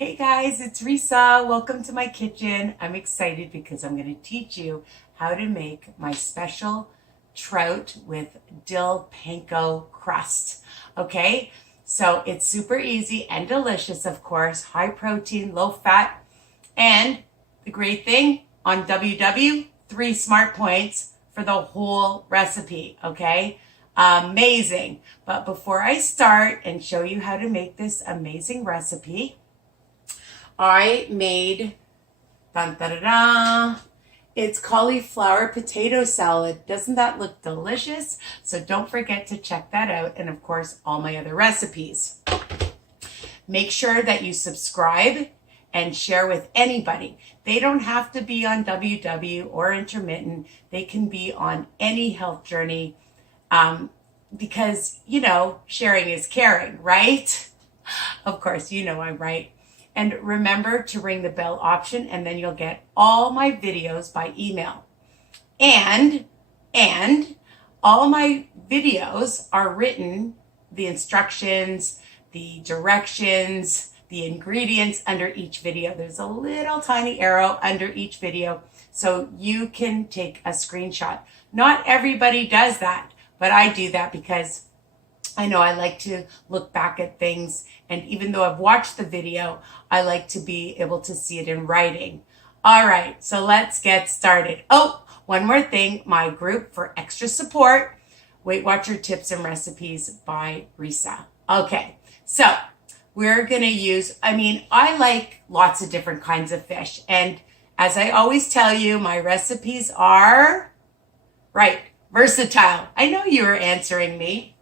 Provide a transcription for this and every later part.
Hey guys, it's Risa. Welcome to my kitchen. I'm excited because I'm going to teach you how to make my special trout with dill panko crust. Okay, so it's super easy and delicious, of course, high protein, low fat, and the great thing on WW, 3 smart points for the whole recipe. Okay, amazing. But before I start and show you how to make this amazing recipe, I made, dun, da, da, da, it's cauliflower potato salad. Doesn't that look delicious? So don't forget to check that out. And of course, all my other recipes. Make sure that you subscribe and share with anybody. They don't have to be on WW or intermittent. They can be on any health journey because, sharing is caring, right? Of course, I'm right. And remember to ring the bell option, and then you'll get all my videos by email. And all my videos are written, the instructions, the directions, the ingredients under each video. There's a little tiny arrow under each video, so you can take a screenshot. Not everybody does that, but I do that because I know I like to look back at things, and even though I've watched the video, I like to be able to see it in writing. All right, so let's get started. Oh, one more thing, my group for extra support, Weight Watcher Tips and Recipes by Risa. Okay, so we're gonna use, I like lots of different kinds of fish, and as I always tell you, my recipes are, versatile. I know you were answering me.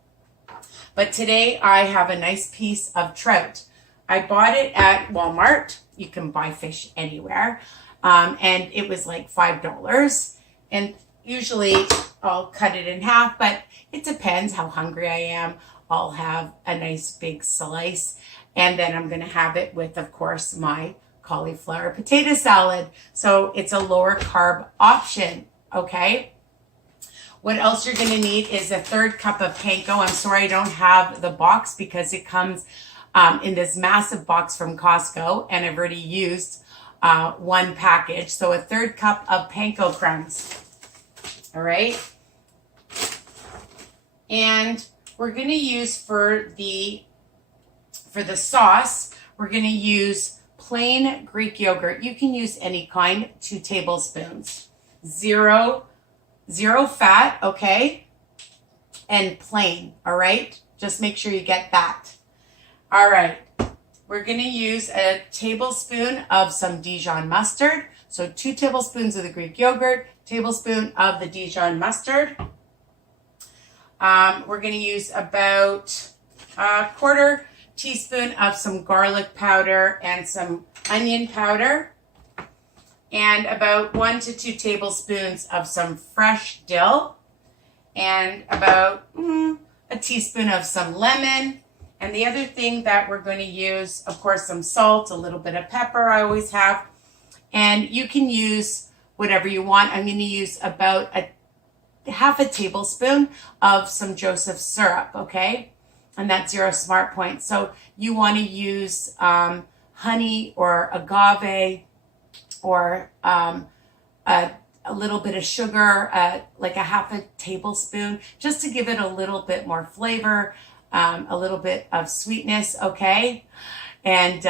But today I have a nice piece of trout. I bought it at Walmart. You can buy fish anywhere. And it was like $5. And usually I'll cut it in half, but it depends how hungry I am. I'll have a nice big slice. And then I'm going to have it with, of course, my cauliflower potato salad. So it's a lower carb option, okay? What else you're going to need is a 1/3 cup of panko. I'm sorry I don't have the box because it comes in this massive box from Costco, and I've already used one package. So a 1/3 cup of panko crumbs. All right. And we're going to use for the sauce, we're going to use plain Greek yogurt. You can use any kind, 2 tablespoons. Zero fat, okay? And plain, all right? Just make sure you get that. All right, we're gonna use a tablespoon of some Dijon mustard. So 2 tablespoons of the Greek yogurt, tablespoon of the Dijon mustard. We're gonna use about a 1/4 teaspoon of some garlic powder and some onion powder. And about 1 to 2 tablespoons of some fresh dill, and about a teaspoon of some lemon. And the other thing that we're going to use, of course, some salt, a little bit of pepper I always have. And you can use whatever you want. I'm going to use about half a tablespoon of some Joseph syrup, okay? And that's 0 smart points. So you want to use honey or agave, or a little bit of sugar, like a half a tablespoon, just to give it a little bit more flavor, a little bit of sweetness, okay? And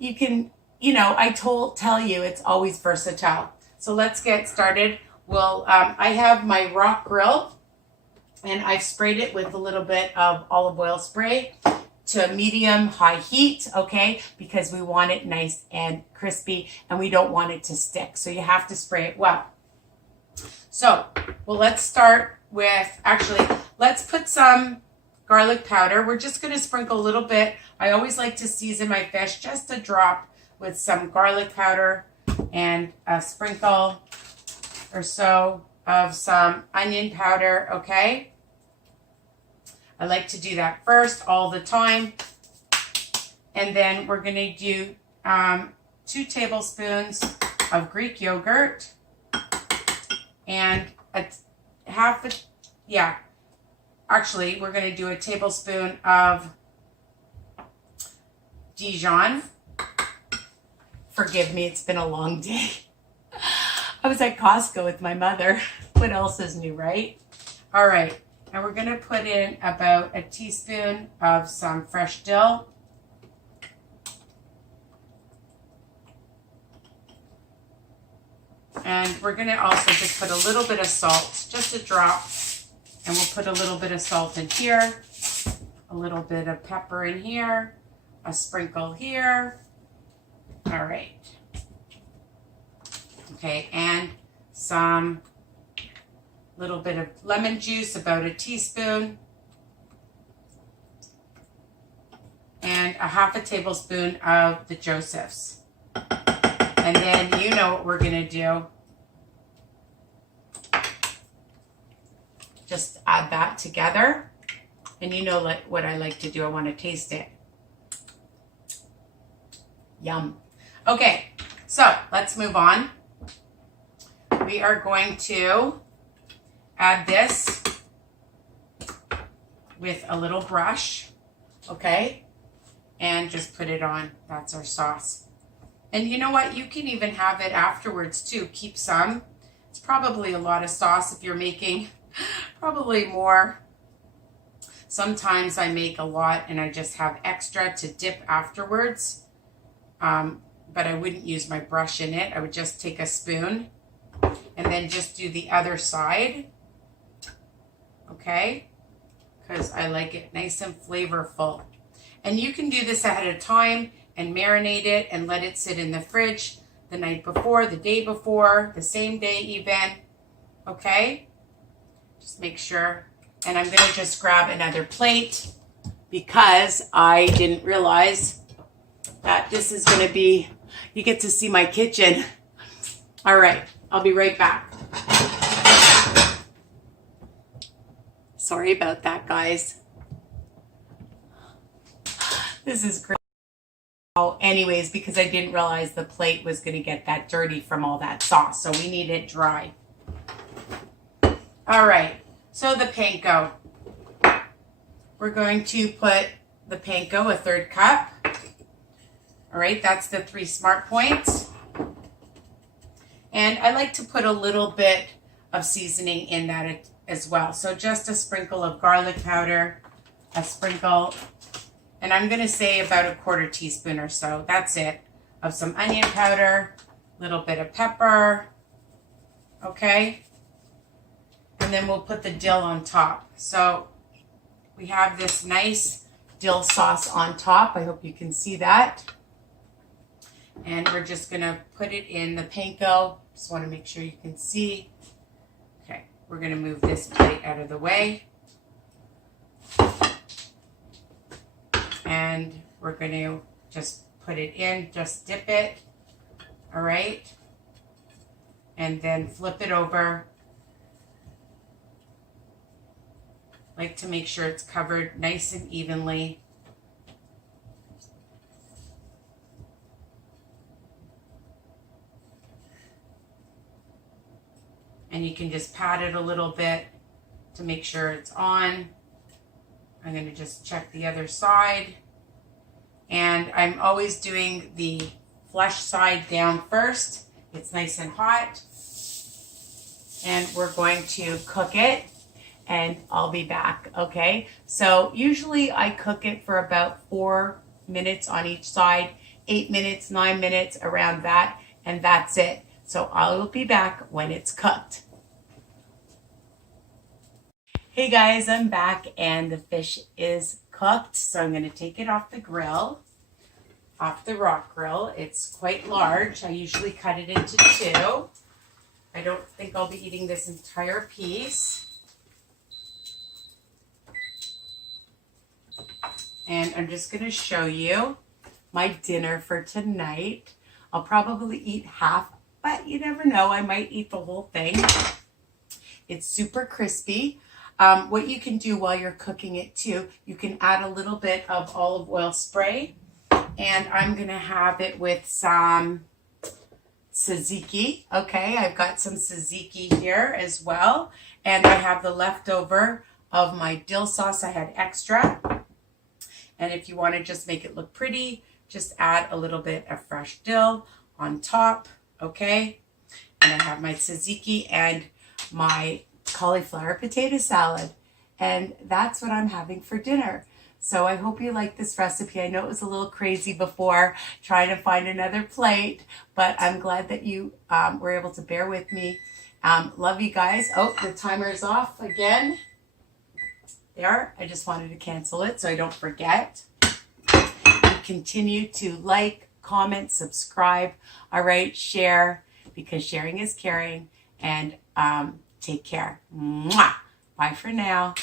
you can, I tell you, it's always versatile. So let's get started. Well, I have my rock grill, and I've sprayed it with a little bit of olive oil spray to medium high heat, okay, because we want it nice and crispy and we don't want it to stick, so you have to spray it well. So, let's start with, let's put some garlic powder. We're just going to sprinkle a little bit. I always like to season my fish just a drop with some garlic powder and a sprinkle or so of some onion powder, okay? I like to do that first all the time. And then we're going to do 2 tablespoons of Greek yogurt and we're going to do a tablespoon of Dijon Forgive me, it's been a long day. I was at Costco with my mother. What else is new, right? All right, and we're gonna put in about a teaspoon of some fresh dill. And we're gonna also just put a little bit of salt, just a drop. And we'll put a little bit of salt in here, a little bit of pepper in here, a sprinkle here. All right. Okay, and some little bit of lemon juice, about a teaspoon. And a half a tablespoon of the Joseph's. And then you know what we're gonna do. Just add that together. And you know what I like to do. I want to taste it. Yum. Okay, so let's move on. We are going to add this with a little brush, okay? And just put it on. That's our sauce. And you know what? You can even have it afterwards too. Keep some. It's probably a lot of sauce if you're making probably more. Sometimes I make a lot and I just have extra to dip afterwards. But I wouldn't use my brush in it. I would just take a spoon and then just do the other side. Okay? Because I like it nice and flavorful. And you can do this ahead of time and marinate it and let it sit in the fridge the night before, the day before, the same day even. Okay? Just make sure. And I'm going to just grab another plate because I didn't realize that this is going to be, you get to see my kitchen. All right, I'll be right back. Sorry about that, guys. This is great. Oh, anyways, because I didn't realize the plate was going to get that dirty from all that sauce. So we need it dry. All right. So the panko. We're going to put the panko, a 1/3 cup. All right, that's the 3 smart points. And I like to put a little bit of seasoning in that as well. So just a sprinkle of garlic powder, a sprinkle, and I'm gonna say about a 1/4 teaspoon or so, that's it, of some onion powder, a little bit of pepper, okay? And then we'll put the dill on top. So we have this nice dill sauce on top. I hope you can see that. And we're just gonna put it in the panko. Just wanna make sure you can see. Okay, we're gonna move this plate out of the way. And we're gonna just put it in, just dip it, all right? And then flip it over. Like to make sure it's covered nice and evenly. And you can just pat it a little bit to make sure it's on. I'm going to just check the other side. And I'm always doing the flesh side down first. It's nice and hot. And we're going to cook it. And I'll be back, okay? So usually I cook it for about 4 minutes on each side, 8 minutes, 9 minutes, around that, and that's it. So I will be back when it's cooked. Hey guys, I'm back and the fish is cooked. So I'm gonna take it off the grill, off the rock grill. It's quite large. I usually cut it into 2. I don't think I'll be eating this entire piece. And I'm just going to show you my dinner for tonight. I'll probably eat half, but you never know. I might eat the whole thing. It's super crispy. What you can do while you're cooking it too, you can add a little bit of olive oil spray. And I'm going to have it with some tzatziki. Okay, I've got some tzatziki here as well. And I have the leftover of my dill sauce. I had extra. And if you want to just make it look pretty, just add a little bit of fresh dill on top, okay? And I have my tzatziki and my cauliflower potato salad. And that's what I'm having for dinner. So I hope you like this recipe. I know it was a little crazy before trying to find another plate, but I'm glad that you were able to bear with me. Love you guys. Oh, the timer is off again. There, I just wanted to cancel it so I don't forget. Continue to like, comment, subscribe, all right, share, because sharing is caring, and take care. Mwah! Bye for now.